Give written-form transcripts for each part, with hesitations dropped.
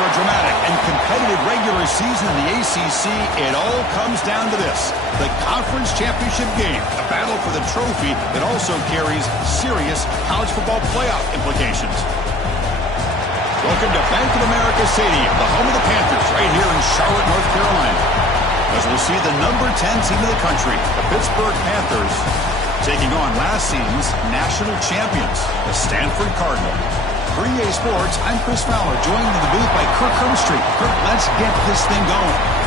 After a dramatic and competitive regular season in the ACC, it all comes down to this: the Conference Championship game, a battle for the trophy that also carries serious college football playoff implications. Welcome to Bank of America Stadium, the home of the Panthers, right here in Charlotte, North Carolina. As we'll see the number 10 team in the country, the Pittsburgh Panthers, taking on last season's national champions, the Stanford Cardinals. For EA Sports, I'm Chris Fowler, joined in the booth by Kirk Hermstreet. Kirk, let's get this thing going.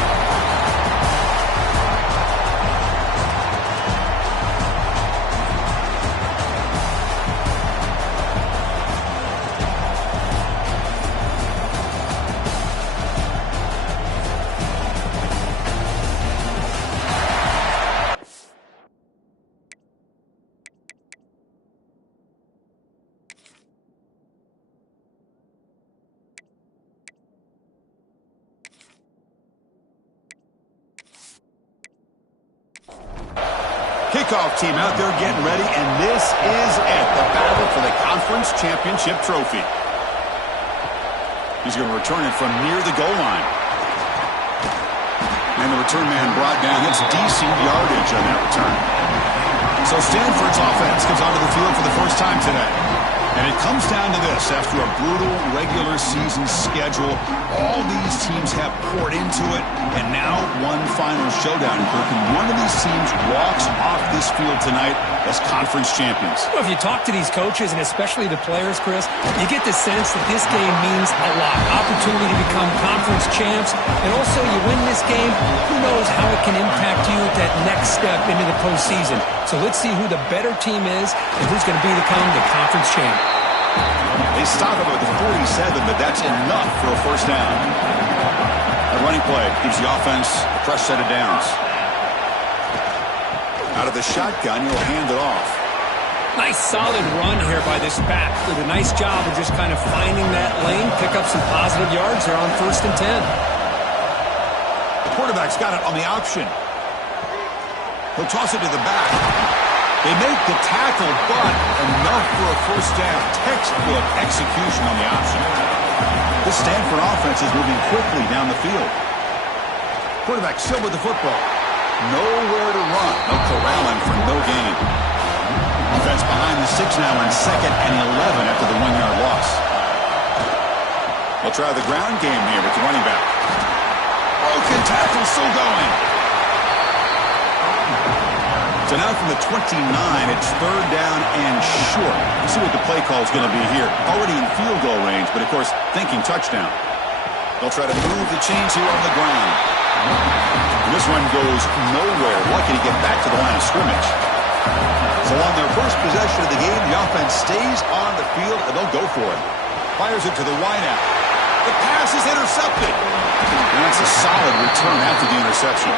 Kickoff team out there getting ready, and this is it, the battle for the Conference Championship trophy. He's going to return it from near the goal line. And the return man brought down. It's decent yardage on that return. So Stanford's offense comes onto the field for the first time today. And it comes down to this: after a brutal regular season schedule, all these teams have poured into it, and now one final showdown. And one of these teams walks off this field tonight as conference champions. Well, if you talk to these coaches, and especially the players, Chris, you get the sense that this game means a lot. Opportunity to become conference champs, and also you win this game, who knows how it can impact you at that next step into the postseason. So let's see who the better team is and who's going to become the conference champ. They stop him at the 47, but that's enough for a first down. A running play gives the offense a fresh set of downs. Out of the shotgun, he'll hand it off. Nice solid run here by this back. Did a nice job of just kind of finding that lane, pick up some positive yards there on 1st and 10. The quarterback's got it on the option. He'll toss it to the back. They make the tackle, but enough for a first down. Textbook execution on the option. This Stanford offense is moving quickly down the field. Quarterback still with the football. Nowhere to run. No corralling for no gain. Offense behind the 6 now on 2nd and 11 after the 1-yard loss. They'll try the ground game here with the running back. Broken tackle, still going. So now from the 29, it's 3rd down and short. We'll see what the play call is going to be here. Already in field goal range, but of course, thinking touchdown. They'll try to move the chains here on the ground. And this one goes nowhere. Lucky to get back to the line of scrimmage. So on their first possession of the game, the offense stays on the field, and they'll go for it. Fires it to the wideout. The pass is intercepted. And that's a solid return after the interception.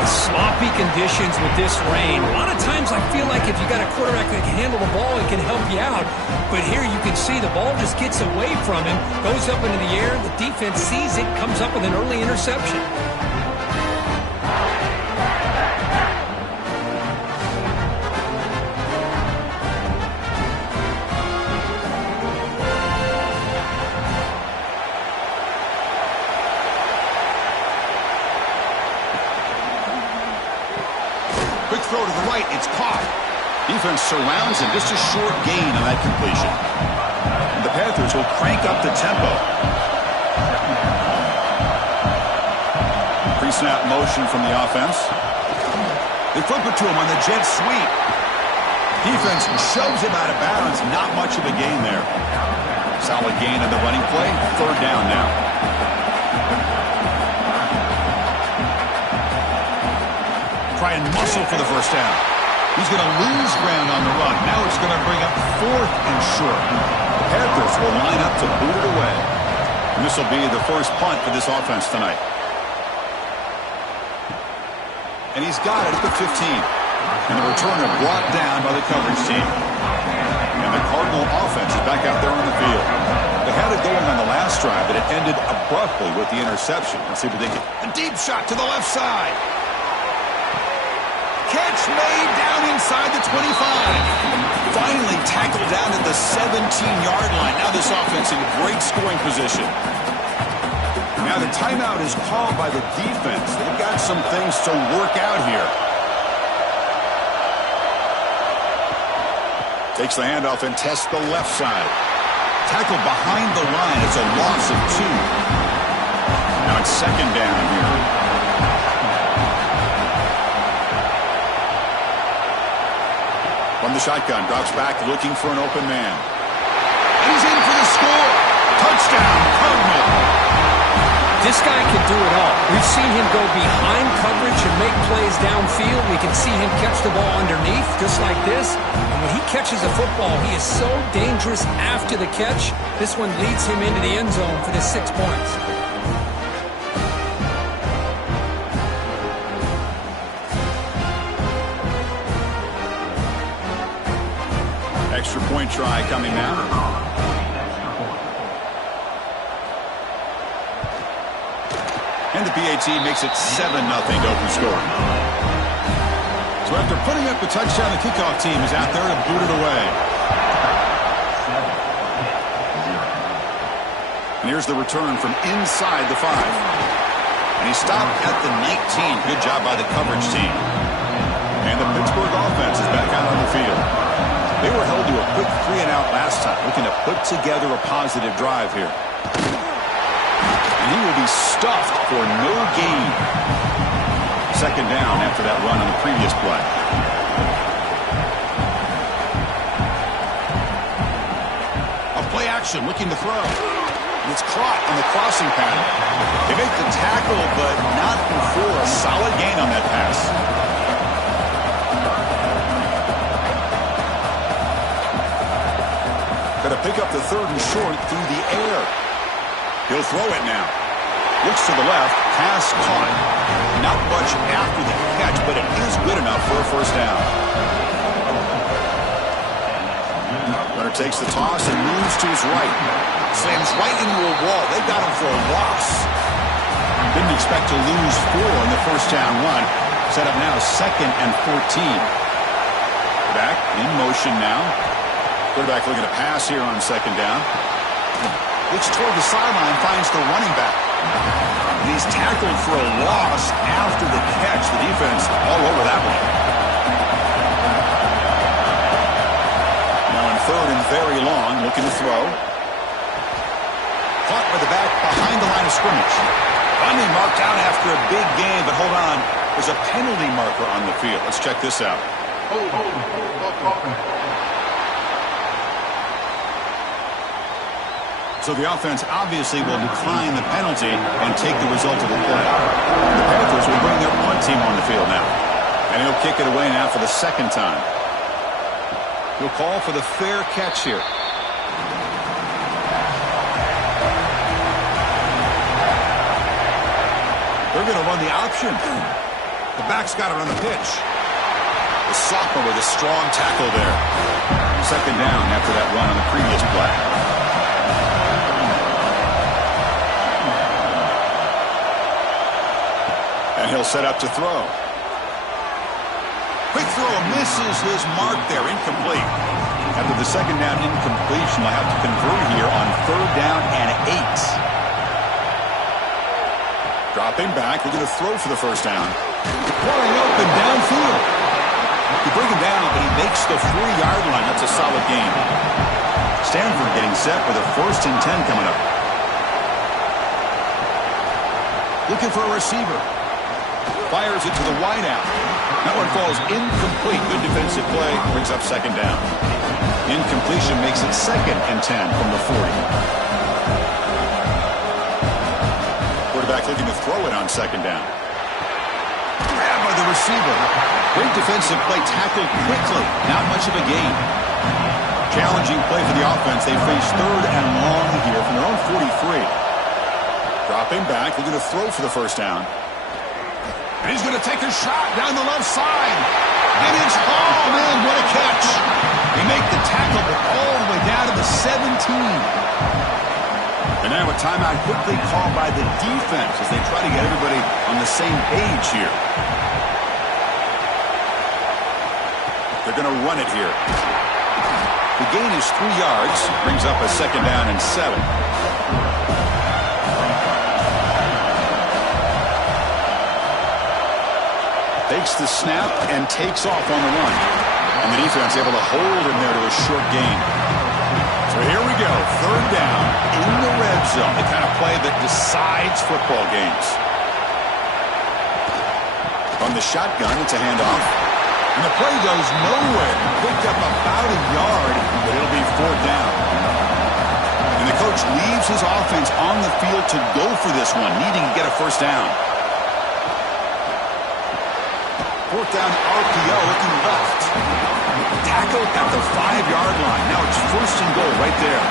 Sloppy conditions with this rain. A lot of times I feel like if you got a quarterback that can handle the ball, it can help you out. But here you can see the ball just gets away from him, goes up into the air, the defense sees it, comes up with an early interception. Quick throw to the right. It's caught. Defense surrounds him. Just a short gain on that completion. And the Panthers will crank up the tempo. Pre-snap motion from the offense. They flip it to him on the jet sweep. Defense shoves him out of bounds. Not much of a gain there. Solid gain on the running play. 3rd down now. Try and muscle for the first down. He's going to lose ground on the run. Now it's going to bring up 4th and short. The Panthers will line up to boot it away. And this will be the first punt for this offense tonight. And he's got it at the 15. And the returner brought down by the coverage team. And the Cardinal offense is back out there on the field. They had it going on the last drive, but it ended abruptly with the interception. Let's see what they get. A deep shot to the left side. catch made down inside the 25. Finally tackled down at the 17-yard line. Now this offense in great scoring position. Now the timeout is called by the defense. They've got some things to work out here. Takes the handoff and tests the left side. Tackled behind the line. It's a loss of 2. Now it's second down here. From the shotgun, drops back looking for an open man. And he's in for the score. Touchdown, Cardinal. This guy can do it all. We've seen him go behind coverage and make plays downfield. We can see him catch the ball underneath, just like this. And when he catches a football, he is so dangerous after the catch. This one leads him into the end zone for the 6 points. Extra point try coming now. And the PAT makes it 7-0 to open score. So after putting up a touchdown, the kickoff team is out there to boot it away. And here's the return from inside the 5. And he stopped at the 19. Good job by the coverage team. And the Pittsburgh offense is back out on the field. They were held to a quick 3-and-out last time, looking to put together a positive drive here. And he will be stuffed for no gain. Second down after that run on the previous play. A play action, looking to throw. And it's caught on the crossing pattern. They make the tackle, but not before a solid gain on that pass. Got to pick up the 3rd and short through the air. He'll throw it now. Looks to the left. Pass caught. Not much after the catch, but it is good enough for a first down. Runner takes the toss and moves to his right. Slams right into a wall. They got him for a loss. Didn't expect to lose 4 in the first down run. Set up now 2nd and 14. Back in motion now. Quarterback looking to pass here on second down. Looks toward the sideline, finds the running back. And he's tackled for a loss after the catch. The defense all over that one. Now in 3rd and very long, looking to throw. Caught by the back behind the line of scrimmage. Finally marked out after a big gain, but hold on. There's a penalty marker on the field. Let's check this out. So the offense obviously will decline the penalty and take the result of the play. The Panthers will bring their punt team on the field now. And he'll kick it away now for the 2nd time. He'll call for the fair catch here. They're going to run the option. The back's got it on the pitch. The sophomore with a strong tackle there. Second down after that run on the previous play. And he'll set up to throw. Quick throw misses his mark there. Incomplete. After the second down incompletion, they'll have to convert here on 3rd down and 8. Dropping back. They're going to throw for the first down. Pouring open downfield. You bring him down, but he makes the 4-yard line. That's a solid gain. Stanford getting set with a 1st and 10 coming up. Looking for a receiver. Fires it to the wideout. That one falls incomplete. Good defensive play. Brings up second down. Incompletion makes it 2nd and 10 from the 40. Quarterback looking to throw it on second down. Grabbed by the receiver. Great defensive play. Tackled quickly. Not much of a gain. Challenging play for the offense. They face 3rd and long here from their own 43. Dropping back. Looking to throw for the first down. And he's going to take a shot down the left side. And it's hauled in. What a catch. They make the tackle, but all the way down to the 17. And now a timeout quickly called by the defense as they try to get everybody on the same page here. They're going to run it here. The gain is 3 yards. Brings up a 2nd down and 7. Takes the snap and takes off on the run. And the defense able to hold him there to a short gain. So here we go. 3rd down in the red zone. The kind of play that decides football games. From the shotgun, it's a handoff. And the play goes nowhere. Picked up about a yard, but it'll be 4th down. And the coach leaves his offense on the field to go for this one, needing to get a 1st down. 4th down RPO looking left. Tackle at the 5-yard line. Now it's 1st and goal right there.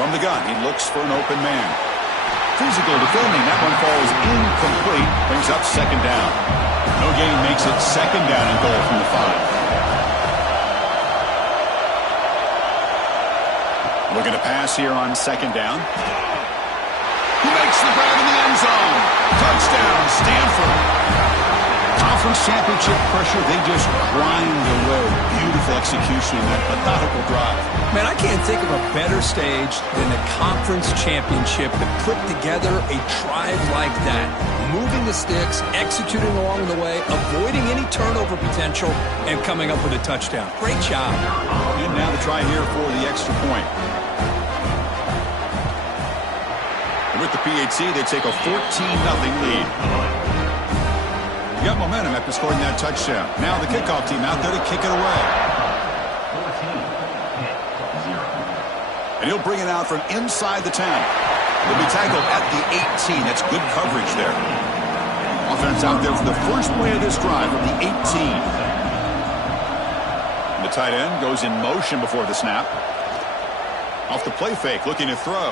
From the gun, he looks for an open man. Physical defending. That one falls incomplete. Brings up 2nd down. No gain makes it 2nd down and goal from the 5. Looking to pass here on 2nd down. He makes the grab in the end zone. Touchdown, Stanford. Conference championship pressure, they just grind away. Beautiful execution in that methodical drive. Man, I can't think of a better stage than the conference championship to put together a drive like that. Moving the sticks, executing along the way, avoiding any turnover potential, and coming up with a touchdown. Great job. And now the try here for the extra point. With the PAT, they take a 14-0 lead. You got momentum after scoring that touchdown. Now the kickoff team out there to kick it away. And he'll bring it out from inside the 10. He'll be tackled at the 18. That's good coverage there. Offense out there for the first play of this drive from the 18. And the tight end goes in motion before the snap. Off the play fake, looking to throw.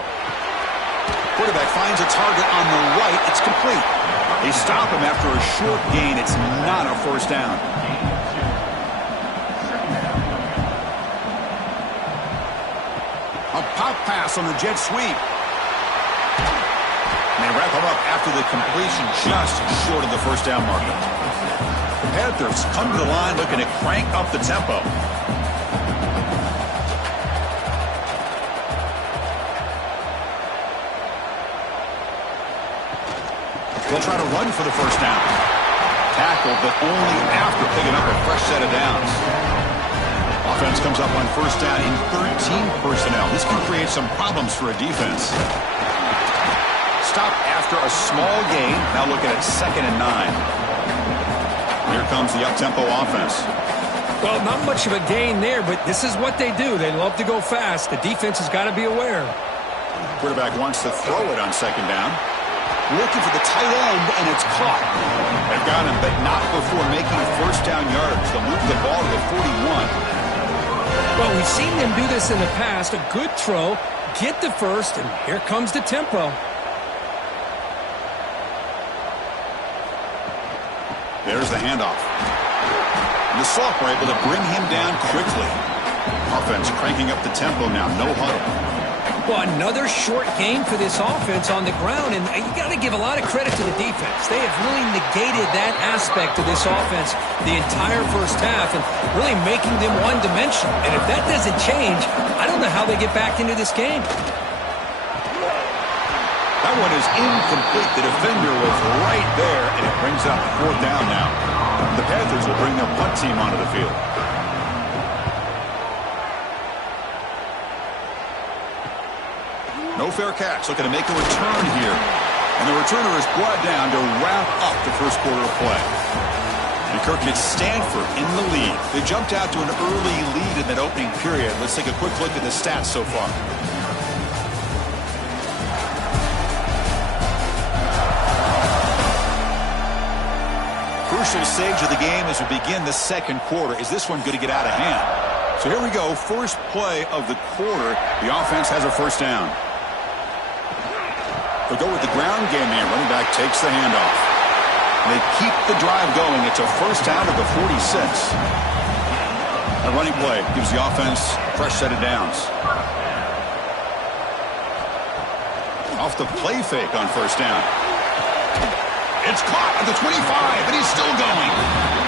Quarterback finds a target on the right. It's complete. They stop him after a short gain. It's not a 1st down. A pop pass on the jet sweep. And they wrap him up after the completion, just short of the 1st down marker. The Panthers come to the line looking to crank up the tempo. They'll try to run for the 1st down. Tackled, but only after picking up a fresh set of downs. Offense comes up on 1st down in 13 personnel. This can create some problems for a defense. Stop after a small gain. Now looking at 2nd and 9. Here comes the up-tempo offense. Well, not much of a gain there, but this is what they do. They love to go fast. The defense has got to be aware. Quarterback wants to throw it on 2nd down. Looking for the tight end, and it's caught. They've got him, but not before making 1st down yards. They'll move the ball to the 41. Well, we've seen them do this in the past. A good throw, get the 1st, and here comes the tempo. There's the handoff. And the Soft were able to bring him down quickly. Offense cranking up the tempo now, no huddle. Well, another short gain for this offense on the ground, and you got to give a lot of credit to the defense. They have really negated that aspect of this offense the entire 1st half and really making them one-dimensional. And if that doesn't change, I don't know how they get back into this game. That one is incomplete. The defender was right there, and it brings up 4th down now. The Panthers will bring their punt team onto the field. No fair catch, looking to make a return here. And the returner is brought down to wrap up the 1st quarter of play. And Kirk, it's Stanford in the lead. They jumped out to an early lead in that opening period. Let's take a quick look at the stats so far. Crucial stage of the game as we begin the 2nd quarter. Is this one going to get out of hand? So here we go, first play of the quarter. The offense has a 1st down. They'll go with the ground game here. Running back takes the handoff. They keep the drive going. It's a 1st down at the 46. A running play gives the offense a fresh set of downs. Off the play fake on 1st down. It's caught at the 25, and he's still going.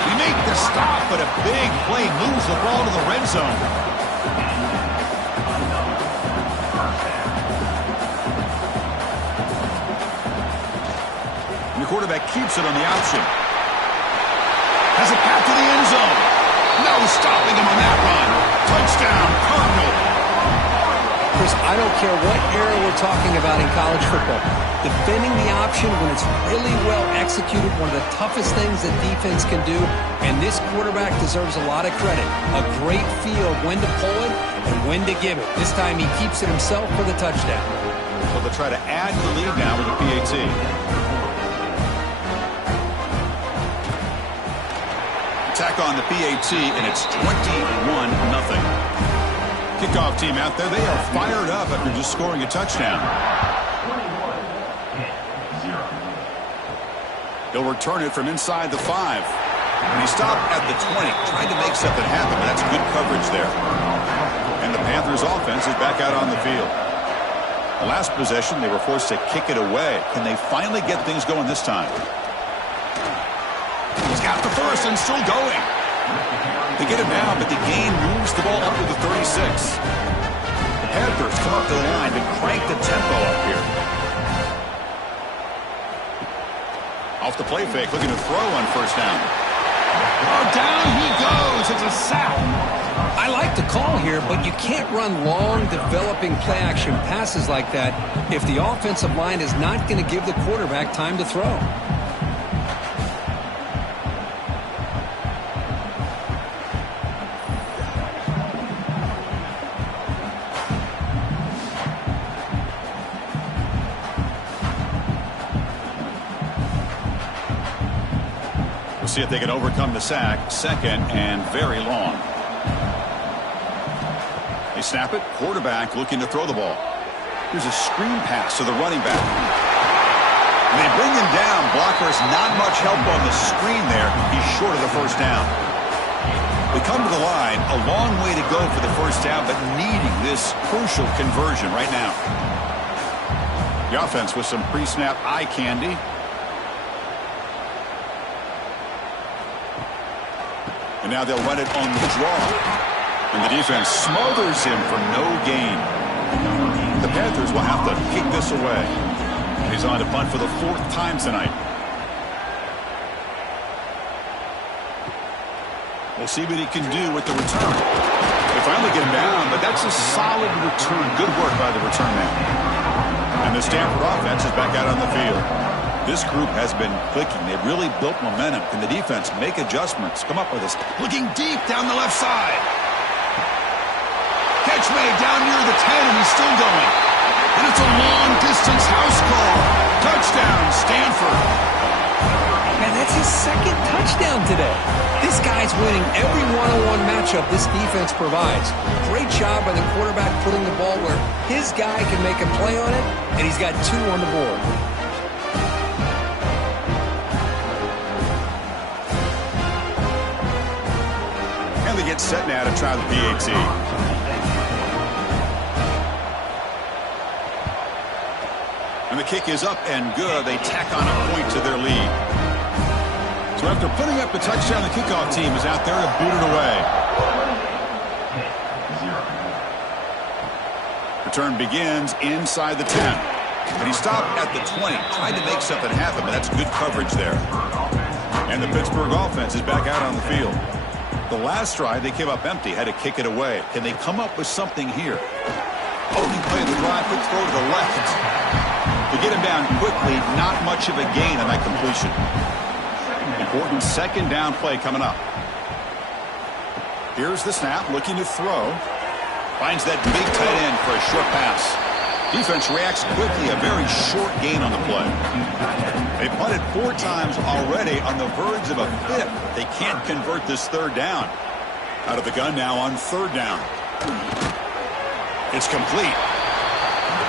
He made the stop, but a big play moves the ball to the red zone. And the quarterback keeps it on the option. Has a path to the end zone. No stopping him on that run. Touchdown, Cardinal. Chris, I don't care what era we're talking about in college football. Defending the option when it's really well executed, one of the toughest things that defense can do, and this quarterback deserves a lot of credit. A great feel of when to pull it and when to give it. This time he keeps it himself for the touchdown. So they'll try to add the lead now with the PAT. Attack on the PAT, and it's 21-0. Kickoff team out there, they are fired up after just scoring a touchdown. He'll return it from inside the 5. And he stopped at the 20, trying to make something happen, but that's good coverage there. And the Panthers offense is back out on the field. The last possession, they were forced to kick it away. Can they finally get things going this time? He's got the first and still going. They get it down, but the gain moves the ball up to the 36. The Panthers come up the line to crank the tempo up here. Off the play fake, looking to throw on first down. Oh, down he goes. It's a sack. I like the call here, but you can't run long, developing play-action passes like that if the offensive line is not going to give the quarterback time to throw. See if they can overcome the sack. Second and very long. They snap it. Quarterback looking to throw the ball. Here's a screen pass to the running back. And they bring him down. Blockers not much help on the screen there. He's short of the first down. They come to the line. A long way to go for the first down, but needing this crucial conversion right now. The offense with some pre-snap eye candy. And now they'll run it on the draw. And the defense smothers him for no gain. The Panthers will have to kick this away. He's on to punt for the 4th time tonight. We'll see what he can do with the return. They finally get him down, but that's a solid return. Good work by the return man. And the Stanford offense is back out on the field. This group has been clicking. They've really built momentum. Can the defense make adjustments? Come up with this. Looking deep down the left side. Catch made down near the 10, and he's still going. And it's a long-distance house call. Touchdown, Stanford. Man, that's his 2nd touchdown today. This guy's winning every one-on-one matchup this defense provides. Great job by the quarterback putting the ball where his guy can make a play on it, and he's got 2 on the board. They get set now to try the PAT. And the kick is up and good. They tack on a point to their lead. So after putting up the touchdown, the kickoff team is out there to boot it away. Return begins inside the 10. And he stopped at the 20. Tried to make something happen, but that's good coverage there. And the Pittsburgh offense is back out on the field. The last drive, they came up empty, had to kick it away. Can they come up with something here? Opening play of the drive, quick throw to the left. To get him down quickly, not much of a gain on that completion. Important 2nd down play coming up. Here's the snap, looking to throw. Finds that big tight end for a short pass. Defense reacts quickly, a very short gain on the play. They punted 4 times already, on the verge of a 5th. They can't convert this 3rd down. Out of the gun now on 3rd down. It's complete.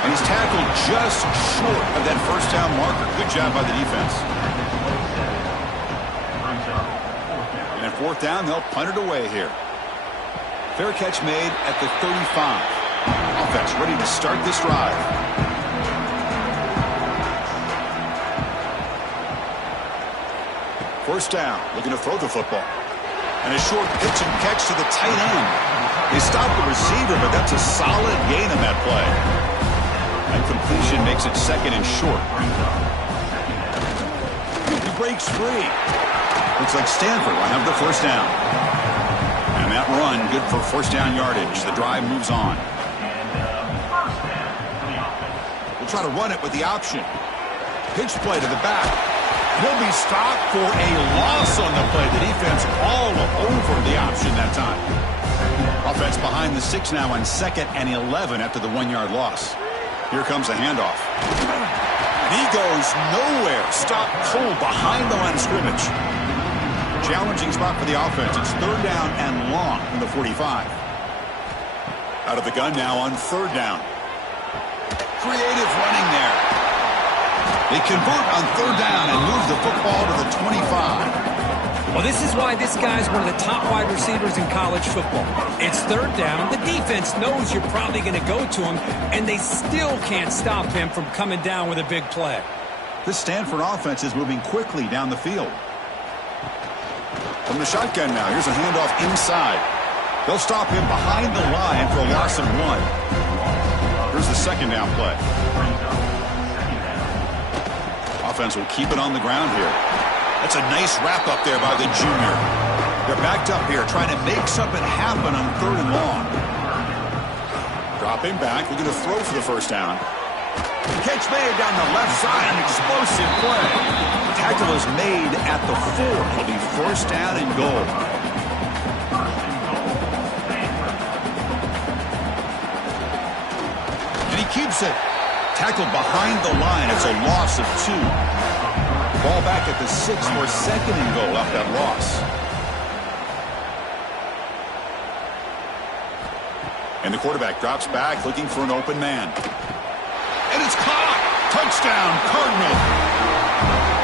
And he's tackled just short of that first down marker. Good job by the defense. And at 4th down, they'll punt it away here. Fair catch made at the 35. Offense ready to start this drive. First down, looking to throw the football. And a short pitch and catch to the tight end. They stopped the receiver, but that's a solid gain on that play. And completion makes it second and short. He breaks free. Looks like Stanford will have the first down. And that run, good for first down yardage. The drive moves on. We'll try to run it with the option. Pitch play to the back. He'll be stopped for a loss on the play. The defense all over the option that time. Offense behind the 6 now on 2nd and 11 after the 1-yard loss. Here comes a handoff. And he goes nowhere. Stopped cold behind the line of scrimmage. Challenging spot for the offense. It's 3rd down and long from the 45. Out of the gun now on 3rd down. Creative running there. They convert on 3rd down and move the football to the 25. Well, this is why this guy's one of the top wide receivers in college football. It's 3rd down. The defense knows you're probably going to go to him, and they still can't stop him from coming down with a big play. This Stanford offense is moving quickly down the field. From the shotgun now, here's a handoff inside. They'll stop him behind the line for a loss of 1. Here's the 2nd down play. Offense will keep it on the ground here. That's a nice wrap up there by the junior. They're backed up here trying to make something happen on 3rd and long. Dropping back, we're going to throw for the first down. Catch made down the left side, an explosive play. The tackle is made at the 4. It'll be first down and goal. And he keeps it. Tackled behind the line. It's a loss of 2. Ball back at the 6 for 2nd and goal off that loss. And the quarterback drops back looking for an open man. And it's caught. Touchdown, Cardinal.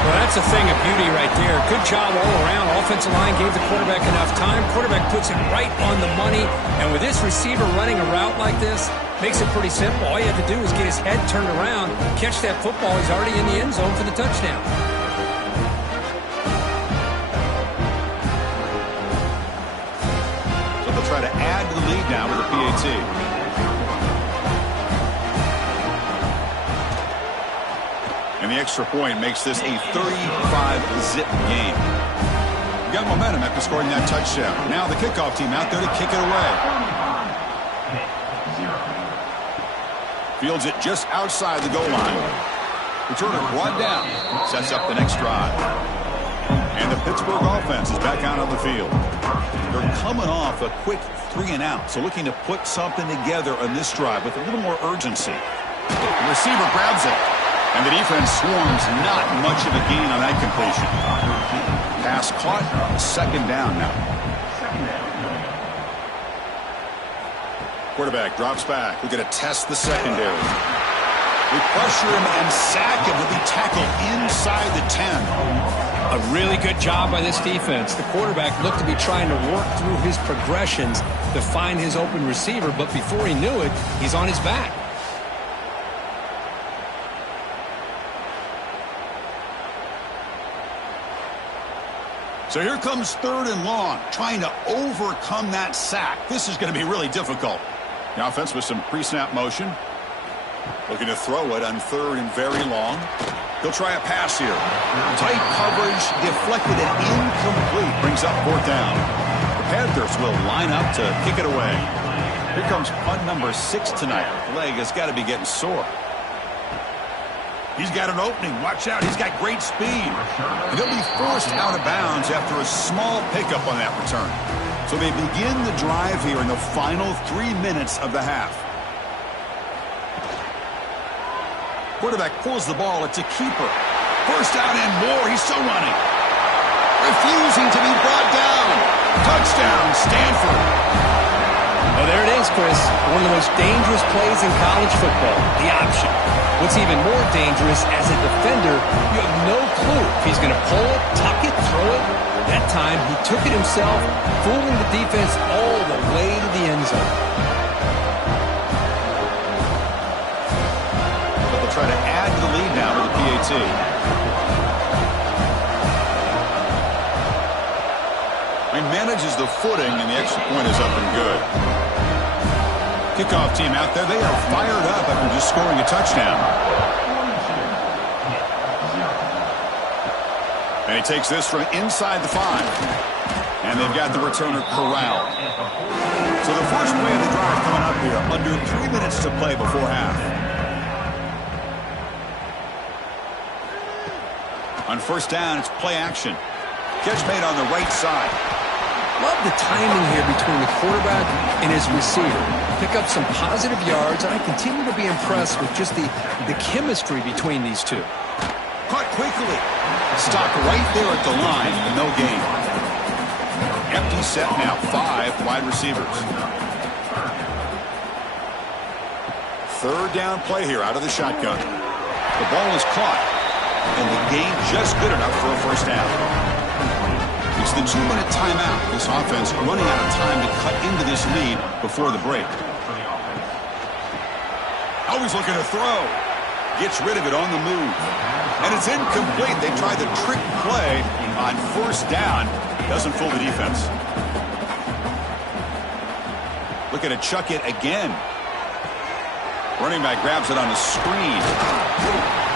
Well, that's a thing of beauty right there. Good job all around. Offensive line gave the quarterback enough time. Quarterback puts it right on the money. And with this receiver running a route like this, makes it pretty simple. All you have to do is get his head turned around, catch that football. He's already in the end zone for the touchdown. So they'll try to add to the lead now with the PAT. And the extra point makes this a 35-zip game. We got momentum after scoring that touchdown. Now the kickoff team out there to kick it away. Fields it just outside the goal line. Returner brought down. Sets up the next drive. And the Pittsburgh offense is back out on the field. They're coming off a quick 3 and out. So looking to put something together on this drive with a little more urgency. The receiver grabs it. And the defense swarms. Not much of a gain on that completion. Pass caught. 2nd down now. Quarterback drops back. We're going to test the secondary. We pressure him and sack him. He'll be tackled inside the 10. A really good job by this defense. The quarterback looked to be trying to work through his progressions to find his open receiver, but before he knew it, he's on his back. So here comes 3rd and long, trying to overcome that sack. This is going to be really difficult. The offense with some pre-snap motion. Looking to throw it on 3rd and very long. He'll try a pass here. Tight coverage, deflected and incomplete. Brings up 4th down. The Panthers will line up to kick it away. Here comes punt number 6 tonight. The leg has got to be getting sore. He's got an opening. Watch out. He's got great speed. And he'll be forced out of bounds after a small pickup on that return. So they begin the drive here in the final 3 minutes of the half. Quarterback pulls the ball. It's a keeper. First down and more. He's still running. Refusing to be brought down. Touchdown, Stanford. Oh, there it is, Chris. One of the most dangerous plays in college football, the option. What's even more dangerous, as a defender, you have no clue if he's going to pull it, tuck it, throw it. That time, he took it himself, fooling the defense all the way to the end zone. But they'll try to add to the lead now with the PAT. manages the footing, and the extra point is up and good. Kickoff team out there, they are fired up after just scoring a touchdown. And he takes this from inside the 5. And they've got the returner corralled. So the first play of the drive coming up here, under 3 minutes to play before half. On first down, it's play action. Catch made on the right side. Love the timing here between the quarterback and his receiver. Pick up some positive yards, and I continue to be impressed with just the chemistry between these two. Caught quickly. Stopped right there at the line, and no gain. Empty set now, 5 wide receivers. Third down play here out of the shotgun. The ball is caught, and the gain just good enough for a first down. It's the 2-minute timeout. This offense running out of time to cut into this lead before the break. Always looking to throw. Gets rid of it on the move. And it's incomplete. They tried the trick play on first down. Doesn't fool the defense. Looking to chuck it again. Running back grabs it on the screen.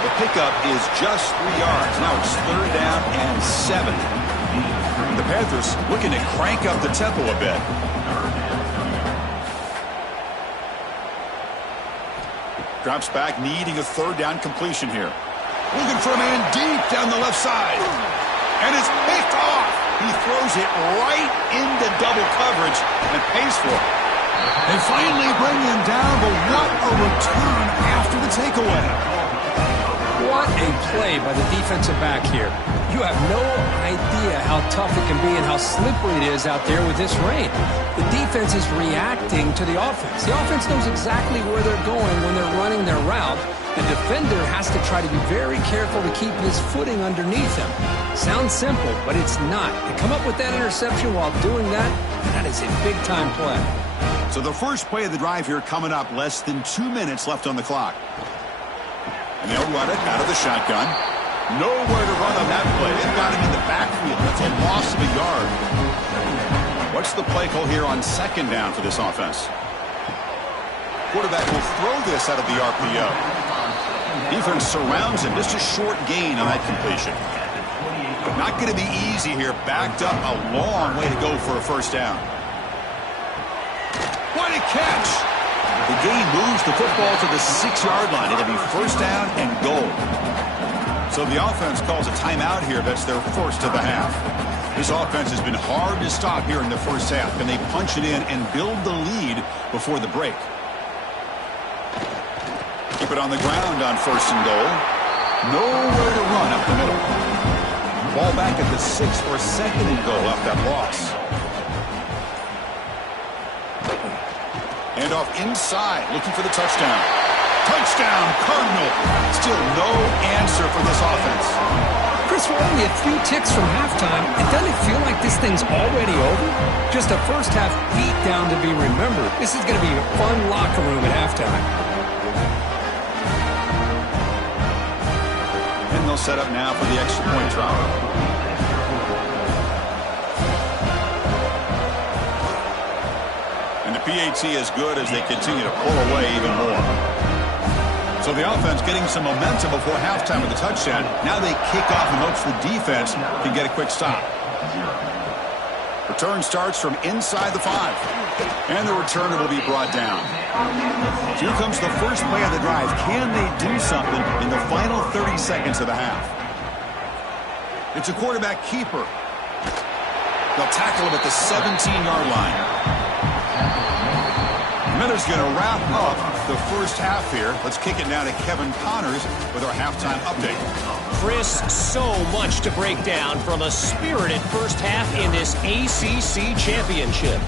The pickup is just 3 yards. Now it's third down and 7. The Panthers looking to crank up the tempo a bit. Drops back, needing a third down completion here. Looking for a man deep down the left side. And it's picked off. He throws it right into double coverage and pays for it. They finally bring him down, but what a return after the takeaway. What a play by the defensive back here. You have no idea how tough it can be and how slippery it is out there with this rain. The defense is reacting to the offense. The offense knows exactly where they're going when they're running their route. The defender has to try to be very careful to keep his footing underneath him. Sounds simple, but it's not. To come up with that interception while doing that, that is a big-time play. So the first play of the drive here coming up, less than 2 minutes left on the clock. And they'll run it out of the shotgun. Nowhere to run on that play. They've got him in the backfield. That's a loss of a yard. What's the play call here on second down for this offense? Quarterback will throw this out of the RPO. Defense surrounds him. Just a short gain on that completion. Not going to be easy here. Backed up a long way to go for a first down. What a catch! The gain moves the football to the 6-yard line. It'll be first down and goal. So the offense calls a timeout here. That's their first of the half. This offense has been hard to stop here in the first half. Can they punch it in and build the lead before the break? Keep it on the ground on first and goal. Nowhere to run up the middle. Ball back at the 6 for second and goal off that loss. And off inside, looking for the touchdown. Touchdown, Cardinal. Still no answer for this offense. Chris, we're only a few ticks from halftime. And doesn't it feel like this thing's already over? Just a first-half beatdown to be remembered. This is going to be a fun locker room at halftime. And they'll set up now for the extra point try. PAT as good as they continue to pull away even more. So the offense getting some momentum before halftime with the touchdown. Now they kick off and hopes the defense can get a quick stop. Return starts from inside the 5. And the returner will be brought down. So here comes the first play of the drive. Can they do something in the final 30 seconds of the half? It's a quarterback keeper. They'll tackle him at the 17-yard line. Miller's going to wrap up the first half here. Let's kick it now to Kevin Connors with our halftime update. Chris, so much to break down from a spirited first half in this ACC Championship.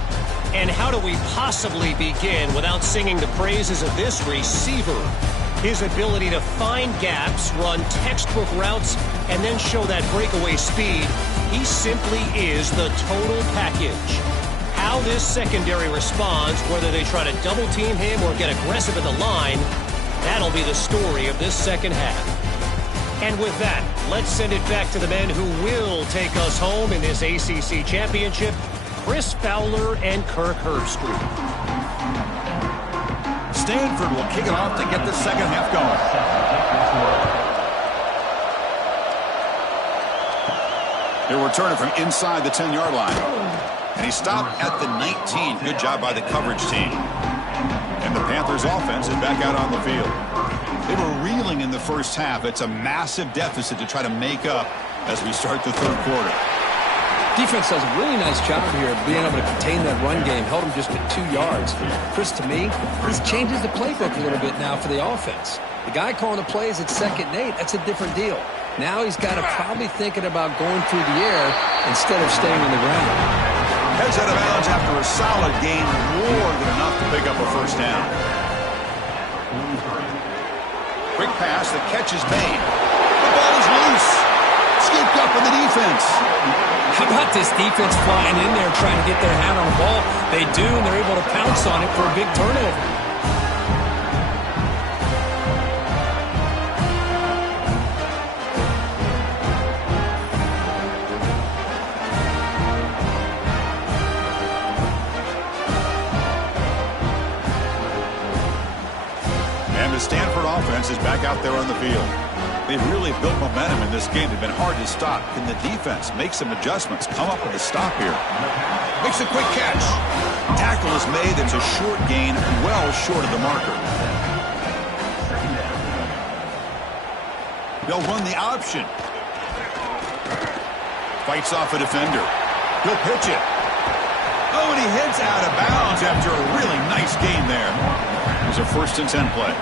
And how do we possibly begin without singing the praises of this receiver? His ability to find gaps, run textbook routes, and then show that breakaway speed. He simply is the total package. How this secondary responds, whether they try to double-team him or get aggressive at the line, that'll be the story of this second half. And with that, let's send it back to the men who will take us home in this ACC Championship. Chris Fowler and Kirk Herbstreit. Stanford will kick it off to get the second half going. He'll return it from inside the 10-yard line. And he stopped at the 19. Good job by the coverage team. And the Panthers offense is back out on the field. They were reeling in the first half. It's a massive deficit to try to make up as we start the third quarter. Defense does a really nice job here of being able to contain that run game. Held him just at 2 yards. Chris, to me, this changes the playbook a little bit now for the offense. The guy calling the plays at 2nd and 8, that's a different deal. Now he's got to probably thinking about going through the air instead of staying on the ground. Heads out of bounds after a solid gain, more than enough to pick up a first down. Quick pass, the catch is made. The ball is loose. Scooped up in the defense. How about this defense flying in there trying to get their hand on the ball? They do, and they're able to pounce on it for a big turnover. And the Stanford offense is back out there on the field. They've really built momentum in this game. They've been hard to stop. Can the defense make some adjustments? Come up with a stop here. Makes a quick catch. Tackle is made. It's a short gain, well short of the marker. They'll run the option. Fights off a defender. He'll pitch it. Oh, and he heads out of bounds after a really nice gain there. It was a 1st and 10 play.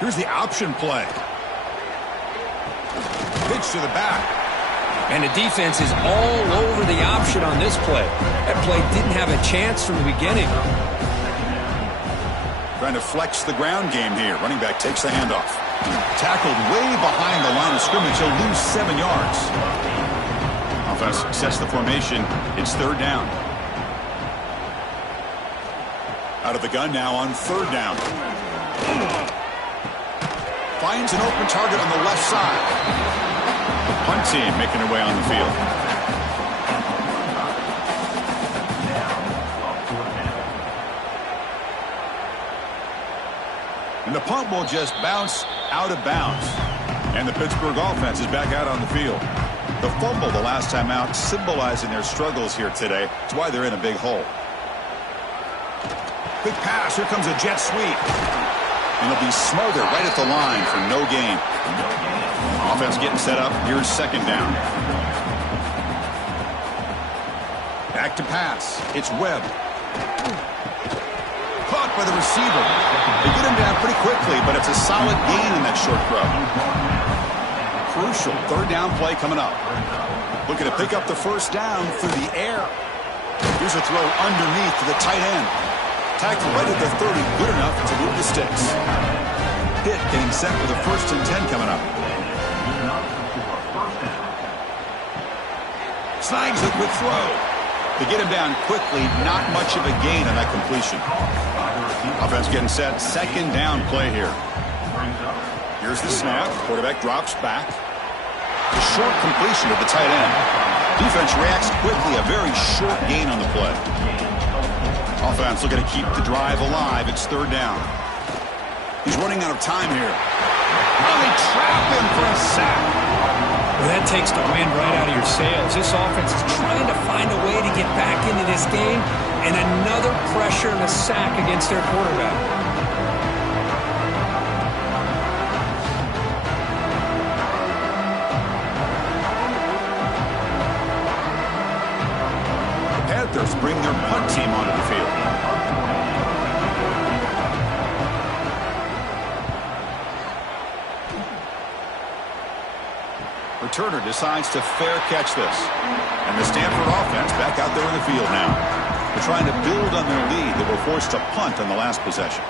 Here's the option play. Pitch to the back. And the defense is all over the option on this play. That play didn't have a chance from the beginning. Trying to flex the ground game here. Running back takes the handoff. Tackled way behind the line of scrimmage. He'll lose 7 yards. Offense sets the formation. It's 3rd down. Out of the gun now on 3rd down. Finds an open target on the left side. The punt team making their way on the field. And the punt will just bounce out of bounds. And the Pittsburgh offense is back out on the field. The fumble the last time out, symbolizing their struggles here today. That's why they're in a big hole. Quick pass. Here comes a jet sweep. And he'll be smothered right at the line for no gain. Offense getting set up. Here's 2nd down. Back to pass. It's Webb. Caught by the receiver. They get him down pretty quickly, but it's a solid gain in that short throw. Crucial 3rd down play coming up. Looking to pick up the 1st down through the air. Here's a throw underneath to the tight end. Tackled right at the 30, good enough to move the sticks. Hit getting set for the 1st and 10 coming up. Snags a quick throw. To get him down quickly, not much of a gain on that completion. Offense getting set, 2nd down play here. Here's the snap. Quarterback drops back. The short completion to the tight end. Defense reacts quickly, a very short gain on the play. Offense looking to keep the drive alive. It's 3rd down. He's running out of time here. Oh, they trap him for a sack. Well, that takes the wind right out of your sails. This offense is trying to find a way to get back into this game, and another pressure and a sack against their quarterback. Panthers bring their punt team onto the field. Returner decides to fair catch this. And the Stanford offense back out there in the field now. They're trying to build on their lead. They were forced to punt on the last possession.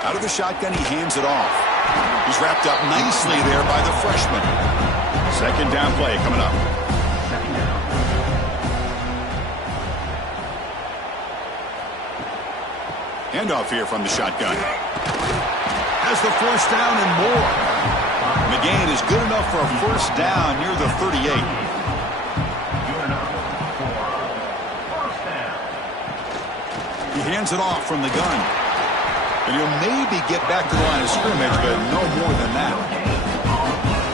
Out of the shotgun, he hands it off. He's wrapped up nicely there by the freshman. 2nd down play coming up. Handoff here from the shotgun. Has the 1st down and more. The gain is good enough for a first down near the 38. He hands it off from the gun. And he'll maybe get back to the line of scrimmage, but no more than that.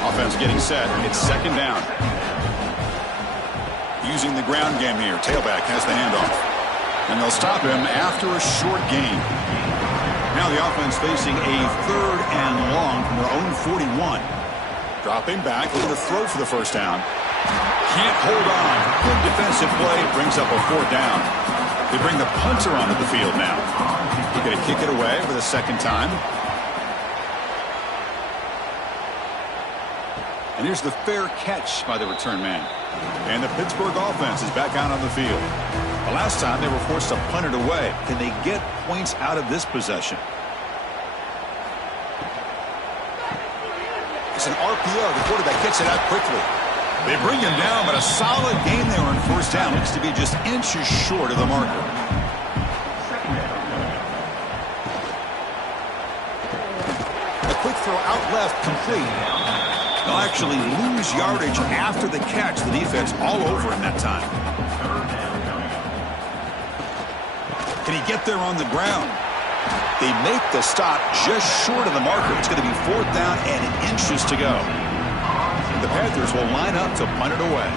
Offense getting set. It's second down. Using the ground game here. Tailback has the handoff. And they'll stop him after a short gain. Now the offense facing a third and long from their own 41. Dropping back, looking to throw for the first down. Can't hold on. Good defensive play. Brings up a fourth down. They bring the punter onto the field now. They're going to kick it away for the second time. And here's the fair catch by the return man. And the Pittsburgh offense is back out on the field. The last time they were forced to punt it away. Can they get points out of this possession? It's an RPO. The quarterback gets it out quickly. They bring him down, but a solid gain there on first down. Looks to be just inches short of the marker. A quick throw out left, complete. They'll actually lose yardage after the catch. The defense all over him that time. Can he get there on the ground? They make the stop just short of the marker. It's going to be fourth down and inches to go. The Panthers will line up to punt it away.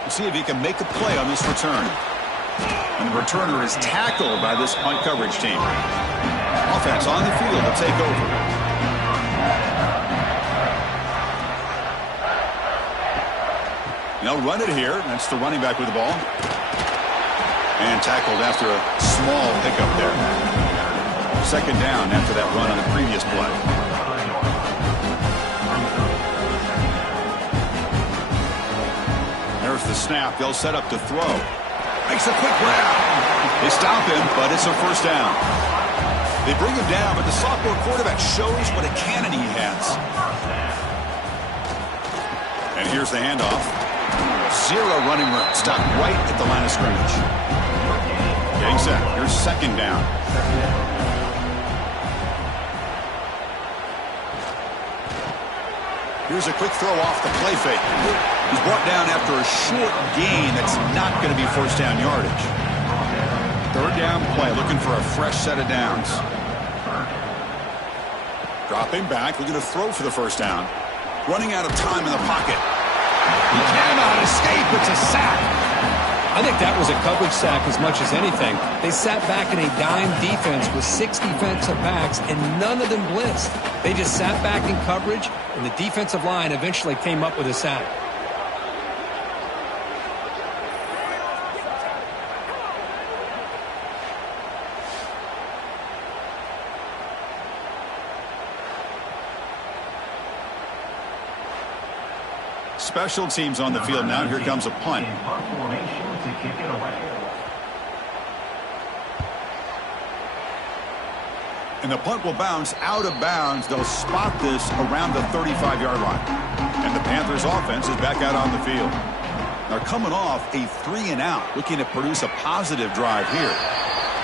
We'll see if he can make a play on this return. And the returner is tackled by this punt coverage team. Offense on the field to take over. They'll run it here. That's the running back with the ball. And tackled after a small pickup there. Second down after that run on the previous play. There's the snap. They'll set up to throw. Makes a quick grab. They stop him, but it's a first down. They bring him down, but the sophomore quarterback shows what a cannon he has. And here's the handoff. Zero running room. Stopped right at the line of scrimmage. Getting set. Here's second down. Here's a quick throw off the play fake. He's brought down after a short gain that's not going to be first down yardage. Third down play, looking for a fresh set of downs. Dropping back, looking to throw for the first down. Running out of time in the pocket. He cannot escape. It's a sack. I think that was a coverage sack as much as anything. They sat back in a dime defense with 6 defensive backs, and none of them blitzed. They just sat back in coverage, and the defensive line eventually came up with a sack. Special teams on the field now. Here comes a punt. And the punt will bounce out of bounds. They'll spot this around the 35-yard line. And the Panthers offense is back out on the field. They're coming off a 3-and-out, looking to produce a positive drive here.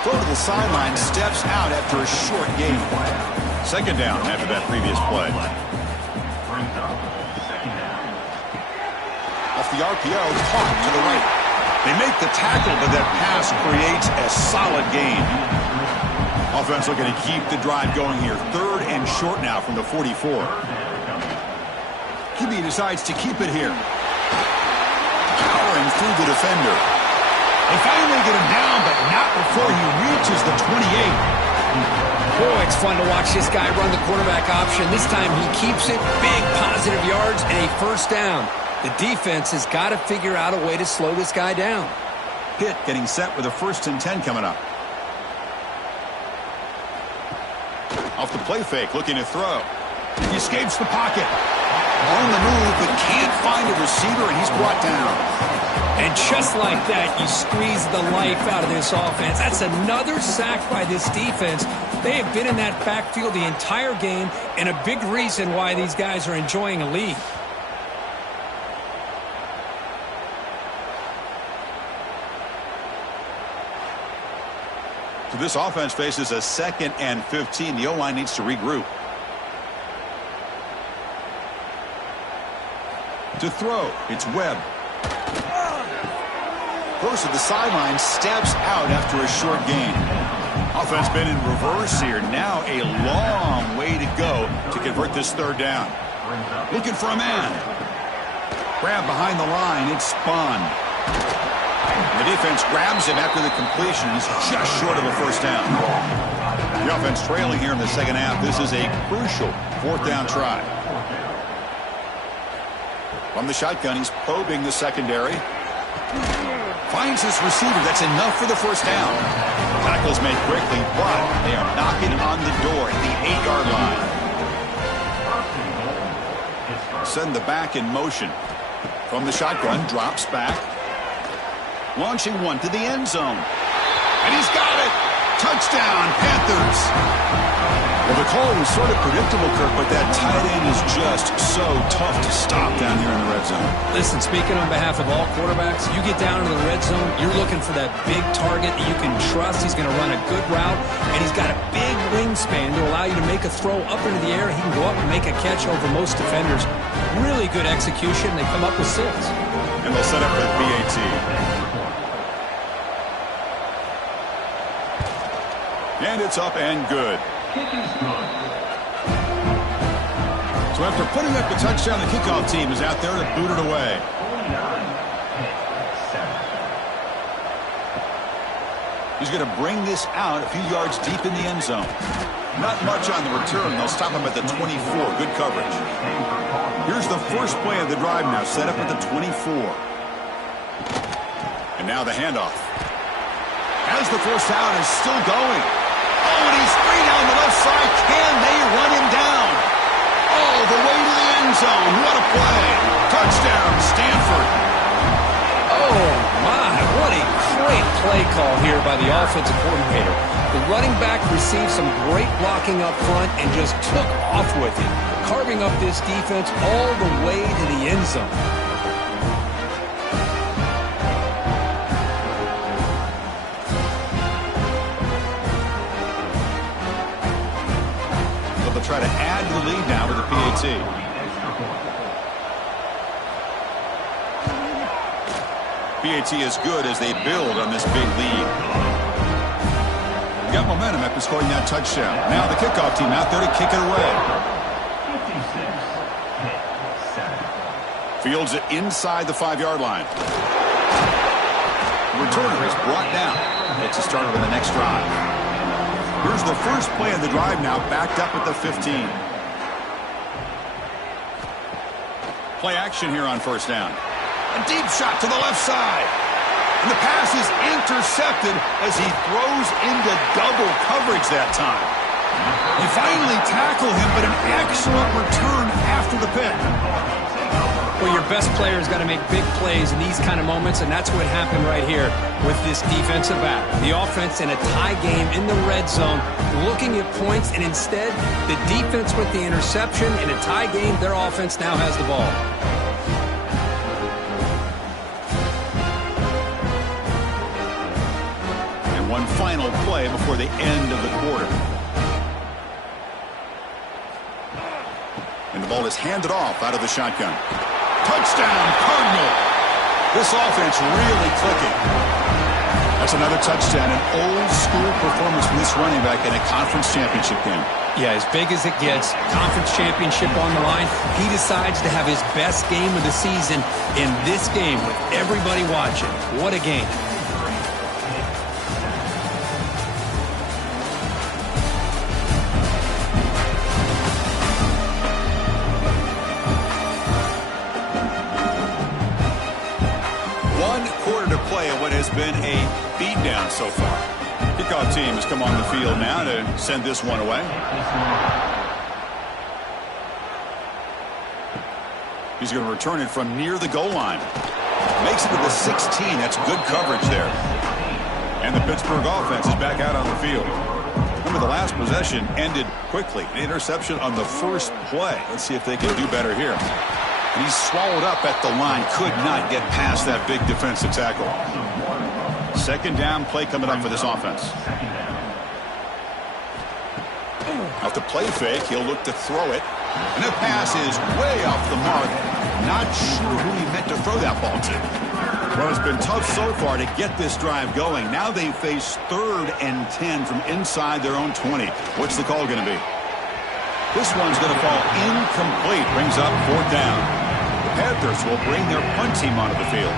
Throw to the sideline, steps out after a short gain. Second down after that previous play. Off the RPO, caught to the right. They make the tackle, but that pass creates a solid gain. Offense looking to keep the drive going here. Third and short now from the 44. QB decides to keep it here. Powering through the defender. They finally get him down, but not before he reaches the 28. Boy, it's fun to watch this guy run the quarterback option. This time he keeps it. Big positive yards and a first down. The defense has got to figure out a way to slow this guy down. Pitt getting set with a 1st and 10 coming up. Off the play fake, looking to throw. He escapes the pocket. On the move, but can't find a receiver, and he's brought down. And just like that, you squeeze the life out of this offense. That's another sack by this defense. They have been in that backfield the entire game, and a big reason why these guys are enjoying a lead. This offense faces a 2nd and 15. The O-line needs to regroup. To throw, it's Webb. Goes to the sideline, steps out after a short gain. Offense been in reverse here. Now a long way to go to convert this 3rd down. Looking for a man. Grab behind the line. It's Spahn. The defense grabs him after the completion. He's just short of a 1st down. The offense trailing here in the 2nd half. This is a crucial 4th down try. From the shotgun, he's probing the secondary. Finds his receiver. That's enough for the 1st down. Tackles made quickly, but they are knocking on the door at the 8-yard line. Send the back in motion. From the shotgun, drops back. Launching one to the end zone. And he's got it! Touchdown, Panthers! Well, the call was sort of predictable, Kirk, but that tight end is just so tough to stop down here in the red zone. Listen, speaking on behalf of all quarterbacks, you get down into the red zone, you're looking for that big target that you can trust. He's going to run a good route, and he's got a big wingspan to allow you to make a throw up into the air. He can go up and make a catch over most defenders. Really good execution. They come up with 6. And they'll set up with BAT. And it's up and good. So after putting up a touchdown, the kickoff team is out there to boot it away. He's going to bring this out a few yards deep in the end zone. Not much on the return. They'll stop him at the 24. Good coverage. Here's the first play of the drive now, set up at the 24. And now the handoff. As the 1st down is still going. Oh, and he's free down the left side. Can they run him down? All the way to the end zone. What a play. Touchdown, Stanford. Oh, my. What a great play call here by the offensive coordinator. The running back received some great blocking up front and just took off with it, carving up this defense all the way to the end zone. Try to add to the lead now with the PAT. PAT is good as they build on this big lead. Got momentum after scoring that touchdown. Now the kickoff team out there to kick it away. Fields it inside the 5-yard line. The returner is brought down. Gets us started on the next drive. Here's the first play of the drive now, backed up at the 15. Play action here on 1st down. A deep shot to the left side. And the pass is intercepted as he throws into double coverage that time. They finally tackle him, but an excellent return after the pick. Well, your best player's got to make big plays in these kind of moments, and that's what happened right here with this defensive back. The offense in a tie game in the red zone, looking at points, and instead, the defense with the interception. In a tie game, their offense now has the ball. And one final play before the end of the quarter. And the ball is handed off out of the shotgun. Touchdown, Cardinal. This offense really clicking. That's another touchdown, an old-school performance from this running back in a conference championship game. Yeah, as big as it gets, conference championship on the line, he decides to have his best game of the season in this game with everybody watching. What a game. Has been a beatdown so far. Kickoff team has come on the field now to send this one away. He's going to return it from near the goal line. Makes it to the 16. That's good coverage there. And the Pittsburgh offense is back out on the field. Remember, the last possession ended quickly. An interception on the first play. Let's see if they can do better here. And he's swallowed up at the line. Could not get past that big defensive tackle. 2nd down play coming up for this offense. Off the play fake, he'll look to throw it. And the pass is way off the mark. Not sure who he meant to throw that ball to. Well, it's been tough so far to get this drive going. Now they face 3rd and 10 from inside their own 20. What's the call going to be? This one's going to fall incomplete. Brings up 4th down. The Panthers will bring their punt team onto the field.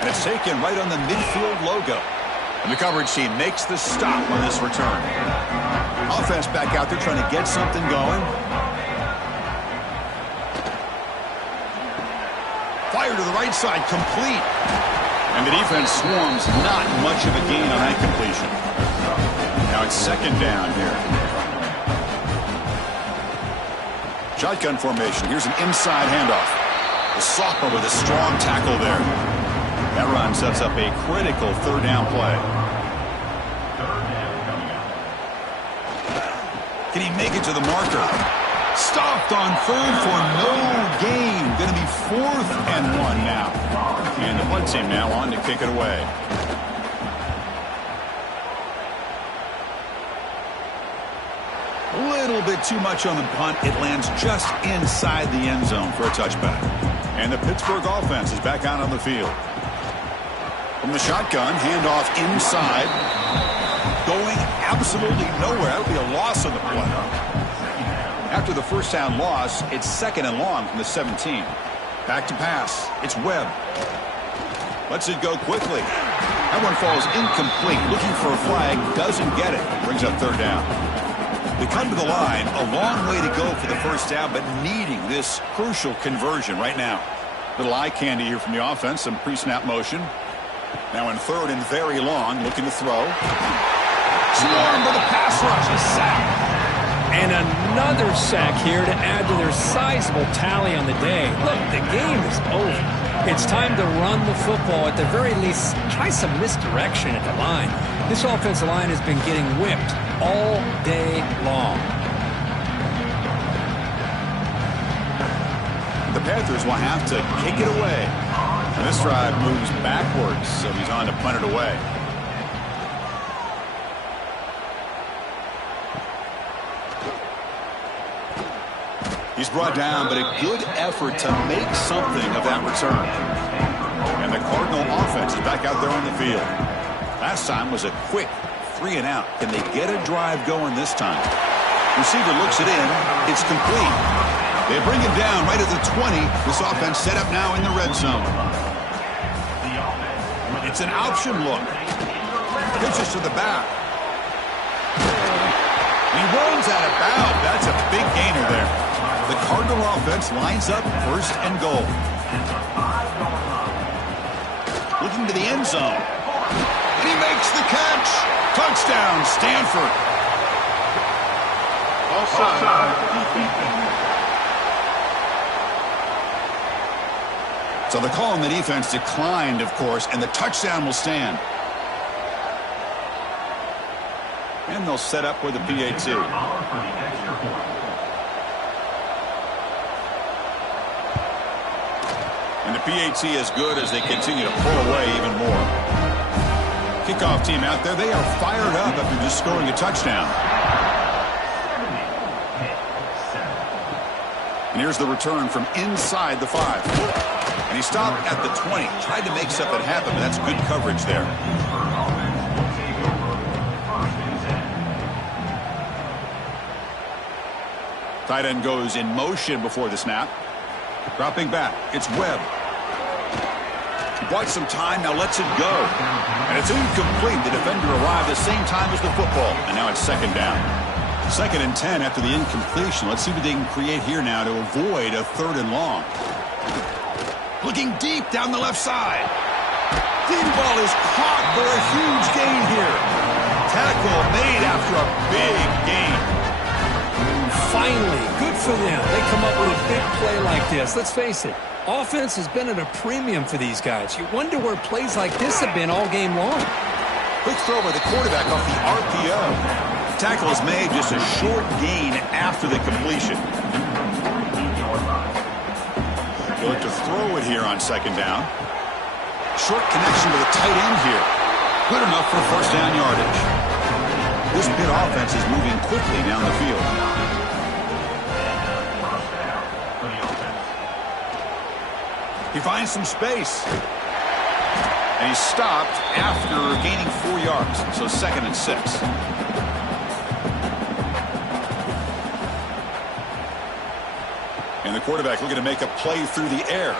And it's taken right on the midfield logo. And the coverage team makes the stop on this return. Offense back out there trying to get something going. Fire to the right side, complete. And the defense swarms, not much of a gain on that completion. Now it's 2nd down here. Shotgun formation. Here's an inside handoff. The sophomore with a strong tackle there. That run sets up a critical 3rd down play. Can he make it to the marker? Stopped on 3rd for no gain. Going to be 4th and 1 now. And the punt team now on to kick it away. A little bit too much on the punt. It lands just inside the end zone for a touchback. And the Pittsburgh offense is back out on the field. From the shotgun, handoff inside. Going absolutely nowhere. That would be a loss on the play. After the 1st down loss, it's 2nd and long from the 17. Back to pass. It's Webb. Lets it go quickly. That one falls incomplete. Looking for a flag. Doesn't get it. Brings up 3rd down. They come to the line. A long way to go for the 1st down, but needing this crucial conversion right now. Little eye candy here from the offense. Some pre-snap motion. Now in 3rd and very long. Looking to throw. Swarmed by the pass rush. A sack. And another sack here to add to their sizable tally on the day. Look, the game is over. It's time to run the football. At the very least, try some misdirection at the line. This offensive line has been getting whipped all day long. The Panthers will have to kick it away. And this drive moves backwards, so he's on to punt it away. He's brought down, but a good effort to make something of that return. And the Cardinal offense is back out there on the field. Last time was a quick 3 and out. Can they get a drive going this time? Receiver looks it in. It's complete. They bring him down right at the 20. This offense set up now in the red zone. It's an option look. Pitches to the back. He runs out of bounds. That's a big gainer there. The Cardinal offense lines up 1st and goal. Looking to the end zone. And he makes the catch. Touchdown, Stanford. So the call on the defense declined, of course, and the touchdown will stand. And they'll set up with a PAT. And the PAT is good as they continue to pull away even more. Kickoff team out there, they are fired up after just scoring a touchdown. And here's the return from inside the 5. And he stopped at the 20. Tried to make something happen, but that's good coverage there. Tight end goes in motion before the snap. Dropping back. It's Webb. He bought some time, now lets it go. And it's incomplete. The defender arrived the same time as the football. And now it's 2nd down. 2nd and 10 after the incompletion. Let's see what they can create here now to avoid a 3rd and long. Looking deep down the left side. Deep ball is caught for a huge gain here. Tackle made after a big gain. Finally, good for them. They come up with a big play like this. Let's face it, offense has been at a premium for these guys. You wonder where plays like this have been all game long. Quick throw by the quarterback off the RPO. Tackle is made, just a short gain after the completion. He'll look to throw it here on 2nd down. Short connection to the tight end here. Good enough for first down yardage. This Pitt offense is moving quickly down the field. He finds some space. And he's stopped after gaining 4 yards. So 2nd and 6. And the quarterback looking to make a play through the air.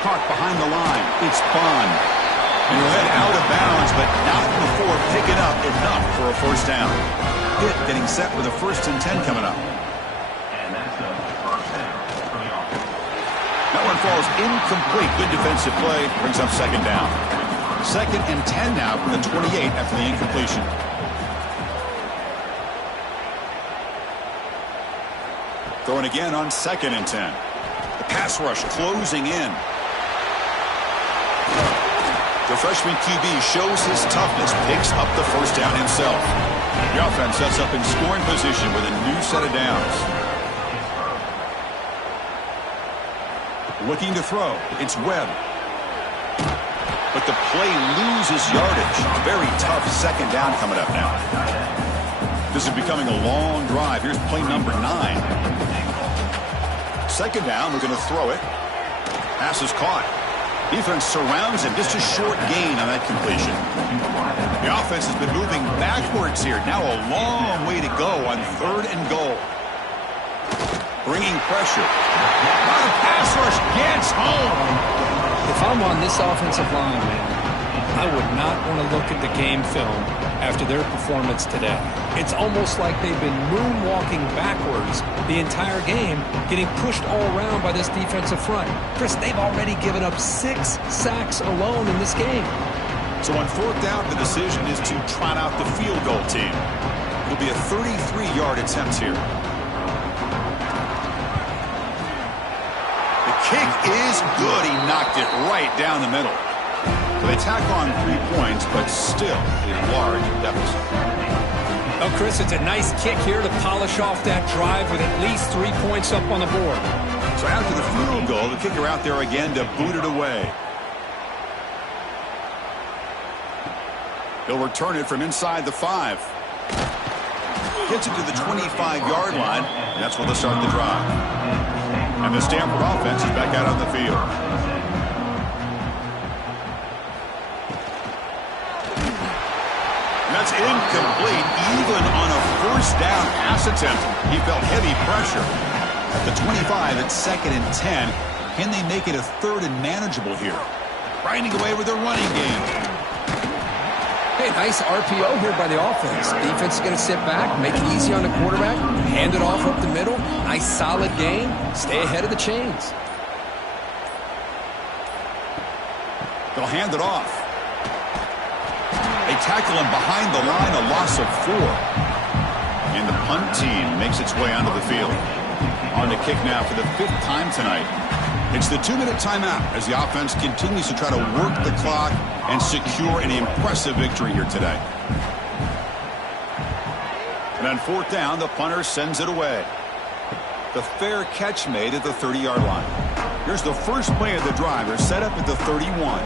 Caught behind the line. It's Bond. And he'll head out of bounds, but not before picking up enough for a first down. Pitt getting set with a 1st and 10 coming up. That one falls incomplete. Good defensive play. Brings up 2nd down. 2nd and 10 now from the 28 after the incompletion. Throwing again on 2nd and 10. The pass rush closing in. The freshman QB shows his toughness, picks up the first down himself. The offense sets up in scoring position with a new set of downs. Looking to throw. It's Webb. But the play loses yardage. Very tough 2nd down coming up now. This is becoming a long drive. Here's play number 9. 2nd down, we're going to throw it. Pass is caught. Defense surrounds him. Just a short gain on that completion. The offense has been moving backwards here. Now a long way to go on 3rd and goal. Bringing pressure. Now the pass rush gets home. If I'm on this offensive line, man, I would not want to look at the game film after their performance today. It's almost like they've been moonwalking backwards the entire game, getting pushed all around by this defensive front. Chris, they've already given up 6 sacks alone in this game. So on 4th down, the decision is to trot out the field goal team. It'll be a 33-yard attempt here. The kick is good. He knocked it right down the middle. So they tack on 3 points, but still a large deficit. Oh, Chris, it's a nice kick here to polish off that drive with at least 3 points up on the board. So after the field goal, the kicker out there again to boot it away. He'll return it from inside the 5. Gets it to the 25-yard line, and that's where they'll start the drive. And the Stanford offense is back out on the field. That's incomplete. Even on a 1st down pass attempt, he felt heavy pressure. At the 25, it's 2nd and 10. Can they make it a 3rd and manageable here? Grinding away with their running game. Hey, nice RPO here by the offense. Defense is going to sit back, make it easy on the quarterback, hand it off up the middle. Nice solid gain. Stay ahead of the chains. They'll hand it off. They tackle him behind the line, a loss of 4. And the punt team makes its way onto the field. On to kick now for the 5th time tonight. It's the 2-minute timeout as the offense continues to try to work the clock and secure an impressive victory here today. And on 4th down, the punter sends it away. The fair catch made at the 30-yard line. Here's the first play of the drive. They're set up at the 31.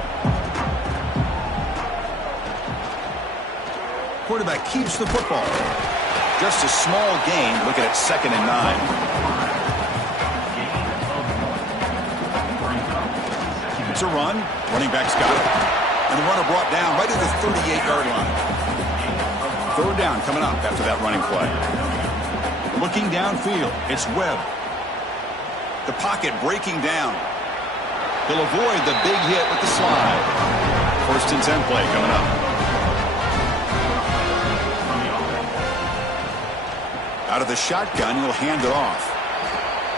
Quarterback keeps the football. Just a small gain. Looking at 2nd and 9. It's a run. Running back's got it. And the runner brought down right at the 38-yard line. 3rd down coming up after that running play. Looking downfield, it's Webb. The pocket breaking down. He'll avoid the big hit with the slide. 1st and 10 play coming up. Out of the shotgun, he'll hand it off.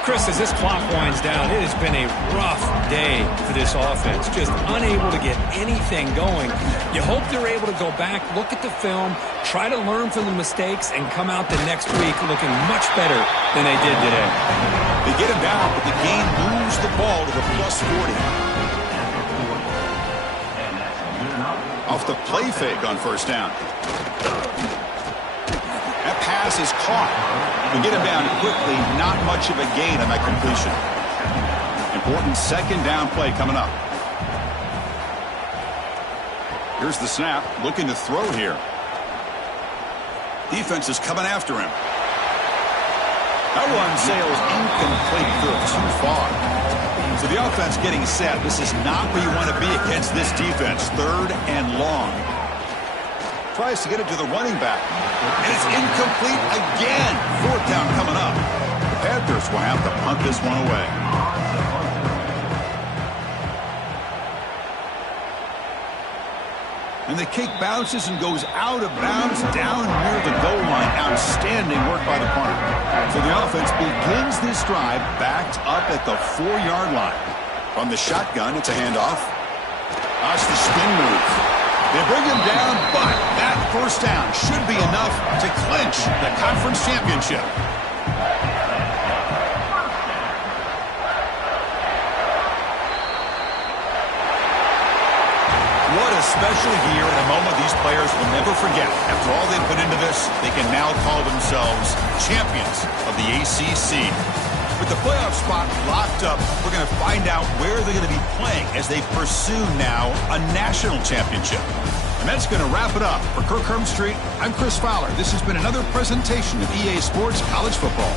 Chris, as this clock winds down, it has been a rough day for this offense. Just unable to get anything going. You hope they're able to go back, look at the film, try to learn from the mistakes, and come out the next week looking much better than they did today. They get him down, but the game moves the ball to the plus 40. Off the play fake on 1st down. That pass is caught. We get him down quickly. Not much of a gain on that completion. Important 2nd down play coming up. Here's the snap, looking to throw here. Defense is coming after him. That one sails incomplete, through too far. So the offense getting set. This is not where you want to be against this defense. 3rd and long. Tries to get it to the running back. And it's incomplete again. 4th down coming up. The Panthers will have to punt this one away. And the kick bounces and goes out of bounds down near the goal line. Outstanding work by the punter. So the offense begins this drive backed up at the 4-yard line. From the shotgun, it's a handoff. That's the spin move. They bring him down, but that 1st down should be enough to clinch the conference championship. What a special year and a moment these players will never forget. After all they put into this, they can now call themselves champions of the ACC. With the playoff spot locked up, we're going to find out where they're going to be playing as they pursue now a national championship. And that's going to wrap it up. For Kirk Street, I'm Chris Fowler. This has been another presentation of EA Sports College Football.